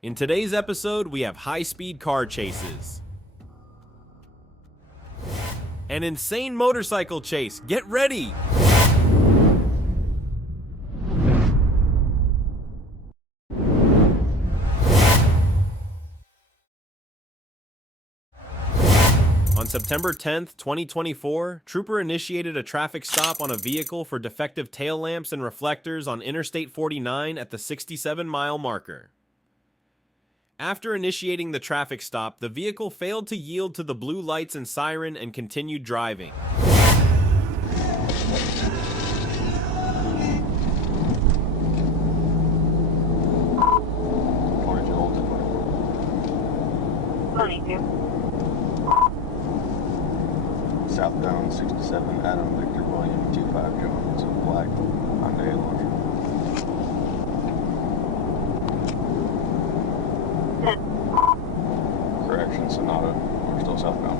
In today's episode, we have high-speed car chases. An insane motorcycle chase. Get ready! On September 10th, 2024, Trooper initiated a traffic stop on a vehicle for defective tail lamps and reflectors on Interstate 49 at the 67-mile marker. After initiating the traffic stop, the vehicle failed to yield to the blue lights and siren and continued driving. Southbound 67 Adam Victor William 25 Jones Black Hyundai Elantra. Correction, Sonata. We're still southbound.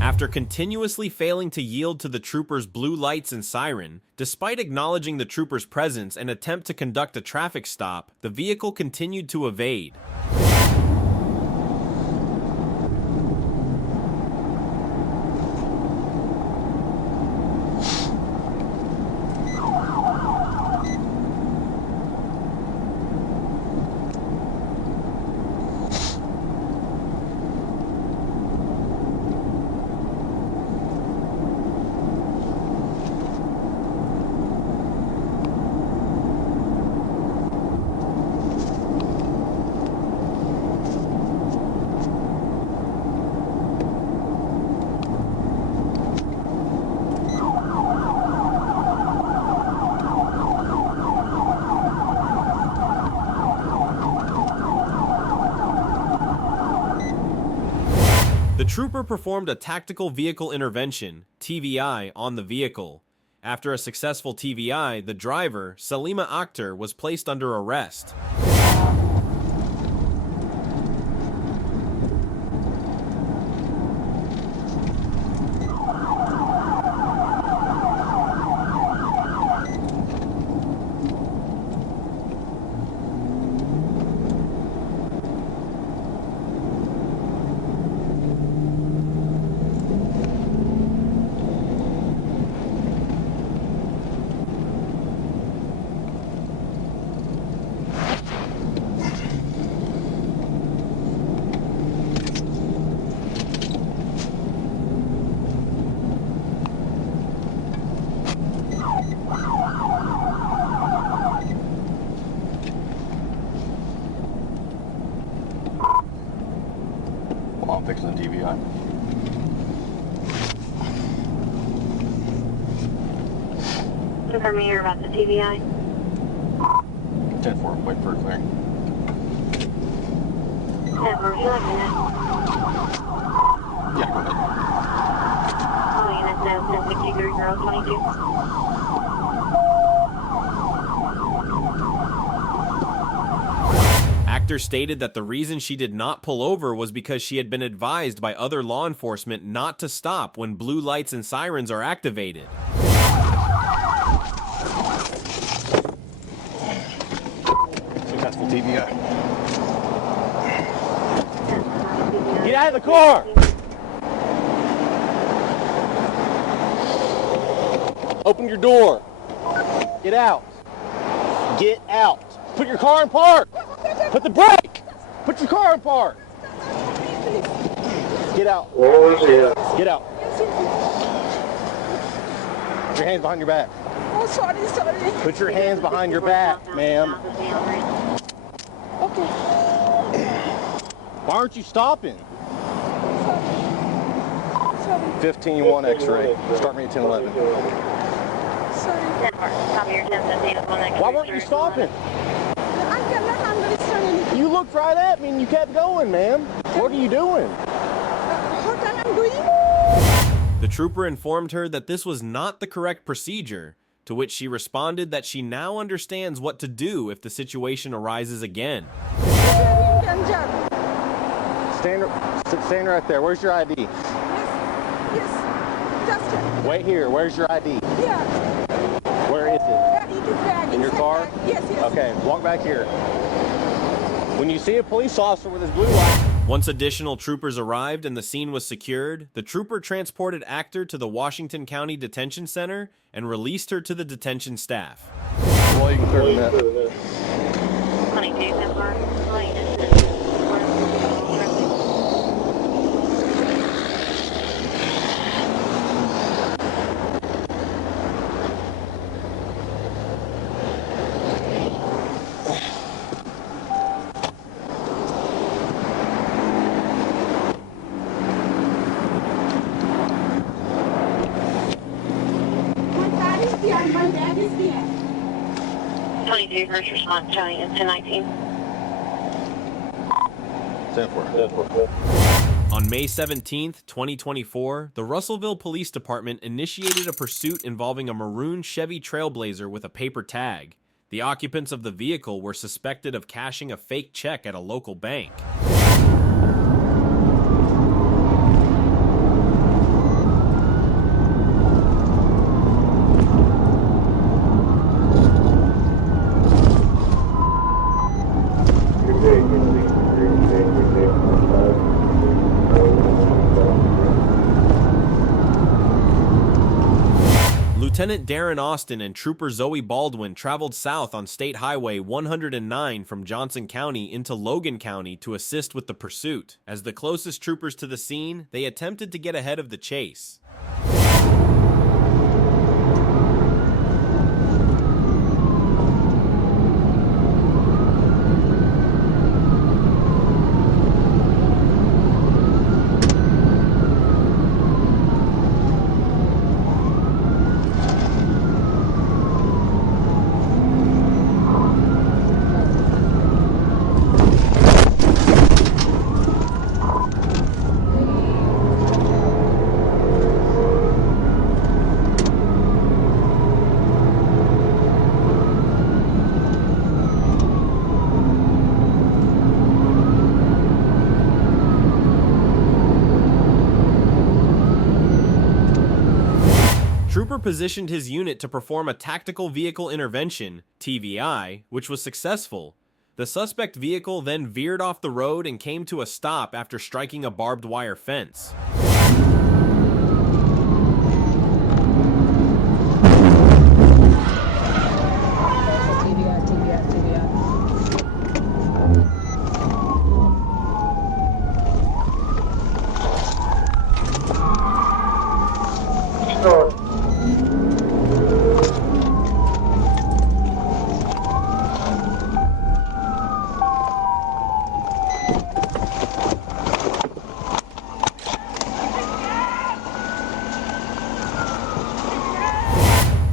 After continuously failing to yield to the trooper's blue lights and siren, despite acknowledging the trooper's presence and attempt to conduct a traffic stop, the vehicle continued to evade. The trooper performed a tactical vehicle intervention, TVI, on the vehicle. After a successful TVI, the driver, Salima Akhtar, was placed under arrest. I'm fixing the TVI. Confirm me you're about the TVI. 10-4, wait for a clearing. 10-4, would you like to know? Yeah, go ahead. All units know 1063-022. Akhtar stated that the reason she did not pull over was because she had been advised by other law enforcement not to stop when blue lights and sirens are activated. Successful TVI. Get out of the car! Open your door. Get out. Get out. Put your car in park. Put the brake. Put your car in park. Get out. Get out. Put your hands behind your back. Oh, sorry. Put your hands behind your back, ma'am. Okay. Why aren't you stopping? Sorry. 15-1 X-ray. Start me at 10-11. Sorry. Why weren't you stopping? I cannot understand anything. You looked right at me and you kept going, ma'am. What are you doing? What am I doing? The trooper informed her that this was not the correct procedure, to which she responded that she now understands what to do if the situation arises again. Stand right there. Where's your ID? Yes. Just. Wait here. Where's your ID? Yeah. Where is it? Yeah, it is bag. In your car? Bag. Yes, yes. Okay, walk back here. When you see a police officer with his blue light. Once additional troopers arrived and the scene was secured, the trooper transported actor to the Washington County Detention Center and released her to the detention staff. Well, you can turn that. 22 number. My bag is there. 22 first response, Charlie, it's 19. 10-4. On May 17, 2024, the Russelville Police Department initiated a pursuit involving a maroon Chevy Trailblazer with a paper tag. The occupants of the vehicle were suspected of cashing a fake check at a local bank. Lieutenant Darren Austin and Trooper Zoe Baldwin traveled south on State Highway 109 from Johnson County into Logan County to assist with the pursuit. As the closest troopers to the scene, they attempted to get ahead of the chase. Trooper positioned his unit to perform a tactical vehicle intervention, TVI, which was successful. The suspect vehicle then veered off the road and came to a stop after striking a barbed wire fence.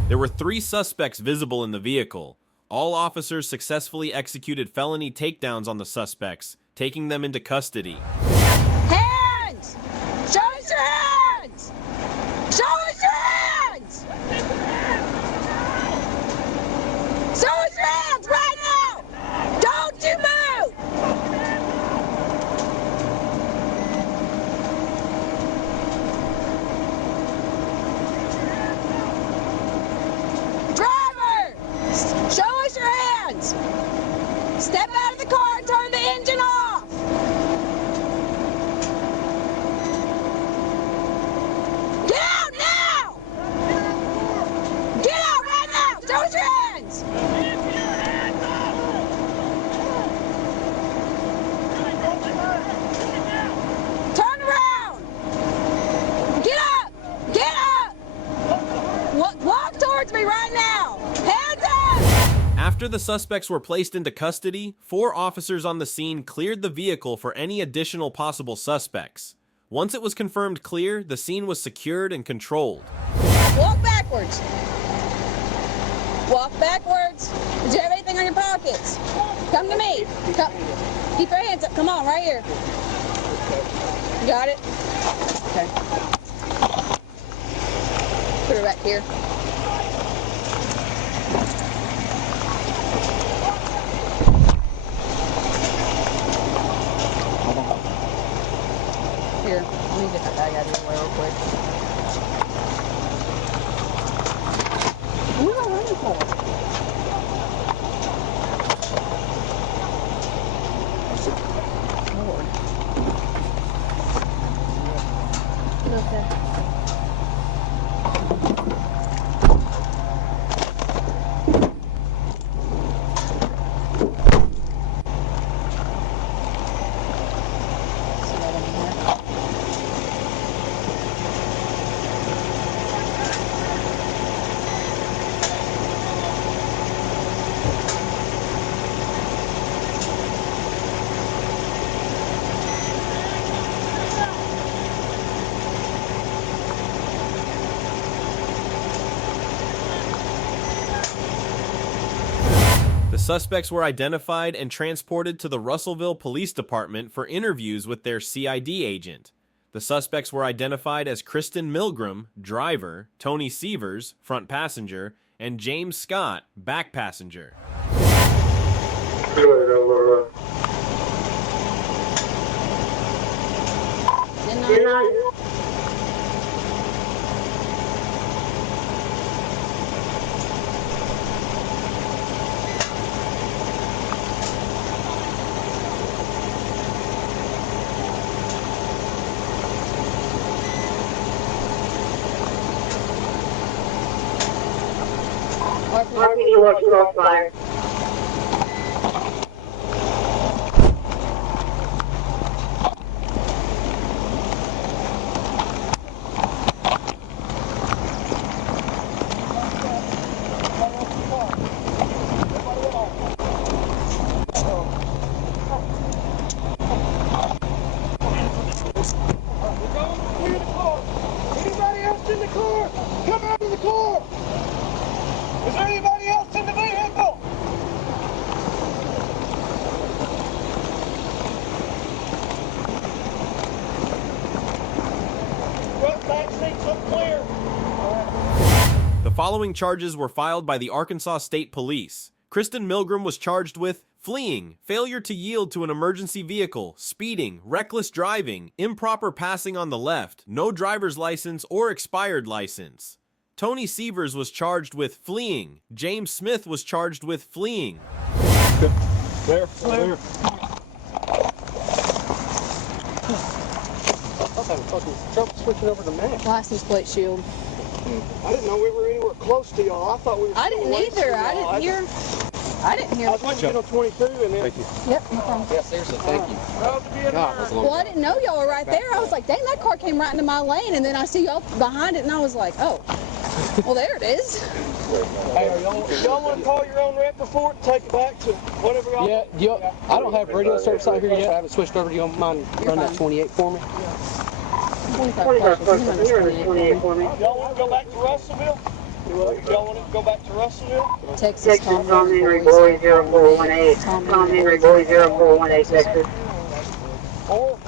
There were 3 suspects visible in the vehicle. All officers successfully executed felony takedowns on the suspects, taking them into custody. Hands! Show us your hands! Show us your hands! Show us your hands right now! Don't you move! Driver! Show us your hands! Step out of the car and turn the engine off! Get out now! Get out right now! Show us your hands! Turn around! Get up! Get up! Walk towards me right now! Hands up! After the suspects were placed into custody, 4 officers on the scene cleared the vehicle for any additional possible suspects. Once it was confirmed clear, the scene was secured and controlled. Walk backwards. Walk backwards. Do you have anything anything on your pockets. Come to me. Come. Keep your hands up. Come on, right here. You got it? Okay. Put her back here. Here, let me get that bag out of your way real quick. What am I running for? Lord. Okay. The suspects were identified and transported to the Russelville Police Department for interviews with their CID agent. The suspects were identified as Kristen Milgram, driver, Tony Sievers, front passenger, and James Scott, back passenger. RPD was crossfire. Anybody else in the car? Come out of the car! Is there anybody else in the vehicle? Front back seats up clear. The following charges were filed by the Arkansas State Police. Kristen Milgram was charged with fleeing, failure to yield to an emergency vehicle, speeding, reckless driving, improper passing on the left, no driver's license or expired license. Tony Sievers was charged with fleeing. James Smith was charged with fleeing. There. I was having fucking trouble switching over to Mac. License plate shield. I didn't know we were anywhere close to y'all. I thought we were. I didn't either. I didn't hear. I was waiting to get on 22 and then. Thank you. Yep, no problem. Yeah, seriously, thank you. God, that's a long Well, I didn't know y'all were right there. I was like, dang, that car came right into my lane, and then I see y'all behind it, and I was like, oh, well, there it is. Hey, y'all want to call your own rep report and take it back to whatever y'all. Yeah, I don't have radio service out here yet. I haven't switched over. Do you mind running that 28 for me? 25 cars, you're in the 28 for me. Y'all want to go back to Russelville? Y'all want to go back to Russellville? Texas, Tom Henry, Boy 0418. Tom Henry, Boy 0418, Texas. Or?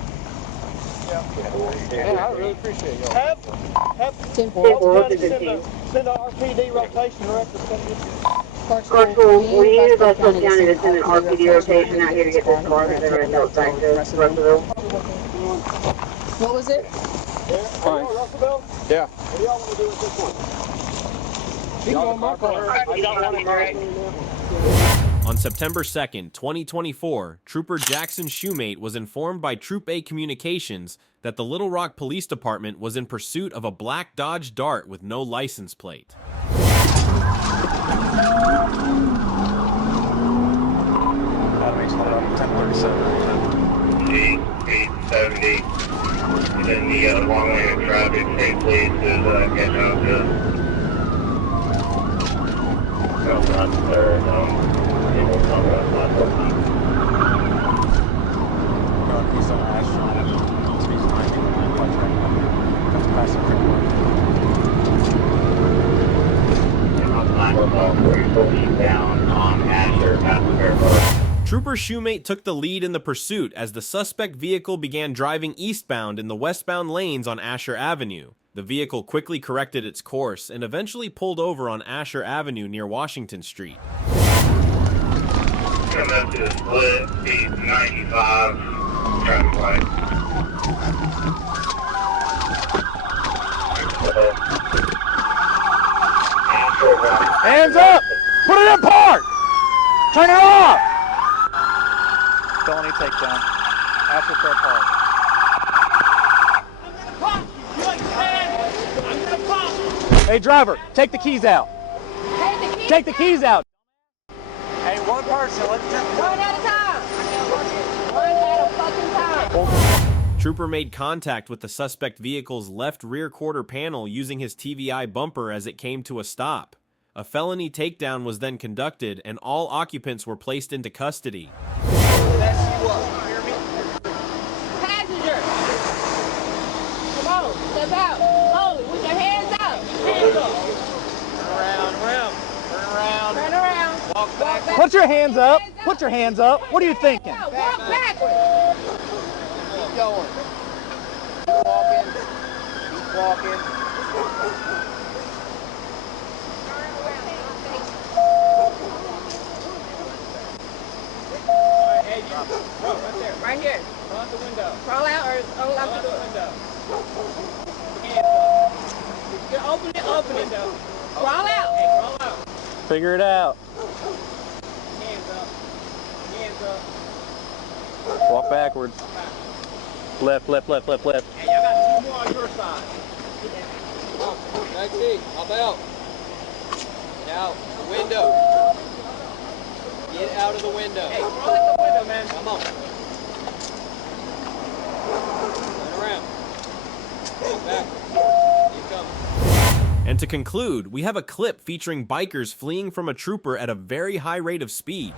Yeah, I really appreciate y'all. Have 10-4. send a RPD rotation director. Carson, we use Russell County to send an RPD rotation out here to get this car and the results back to Russellville. What was it? Fine. Russellville? Yeah. What do y'all want to do with this one? You can go in my car. You don't want to drag. On September 2nd, 2024, Trooper Jackson Shoemate was informed by Troop A Communications that the Little Rock Police Department was in pursuit of a black Dodge Dart with no license plate. G870 in the long lane of traffic, state police is getting out to not there, people come up, not Northeast on Ash, speeds 90 comes past the and on 912 down on Asher, Trooper Shoemate took the lead in the pursuit as the suspect vehicle began driving eastbound in the westbound lanes on Asher Avenue. The vehicle quickly corrected its course and eventually pulled over on Asher Avenue near Washington Street. Coming up to the split, speed 95, traffic light. Hands up! Put it in park! Turn it off! Felony takedown. After fair park. Hey driver, take the keys out. Take the keys out. Hey, one person, let's just... One at a time. One at a fucking time. Trooper made contact with the suspect vehicle's left rear quarter panel using his TVI bumper as it came to a stop. A felony takedown was then conducted and all occupants were placed into custody. Passenger. Come on, step out. Slowly, with your hands up. Hands up. Turn around. Walk back. Put your hands up. Put your hands up. What are you thinking? Walk backwards. Keep going. Keep walking. Keep walking. Right here. Roll out the window. Crawl out or out the door. Window. You open it. Crawl out. Roll out. Figure it out. Hands up. Hands up. Walk backwards. Left, left, left, left, left. Hey, y'all got two more on your side. Back seat, hop out. Get out. Window. Get out of the window. Hey, roll out the window, man. Come on. Turn around. Walk back. Keep coming. And to conclude, we have a clip featuring bikers fleeing from a trooper at a very high rate of speed.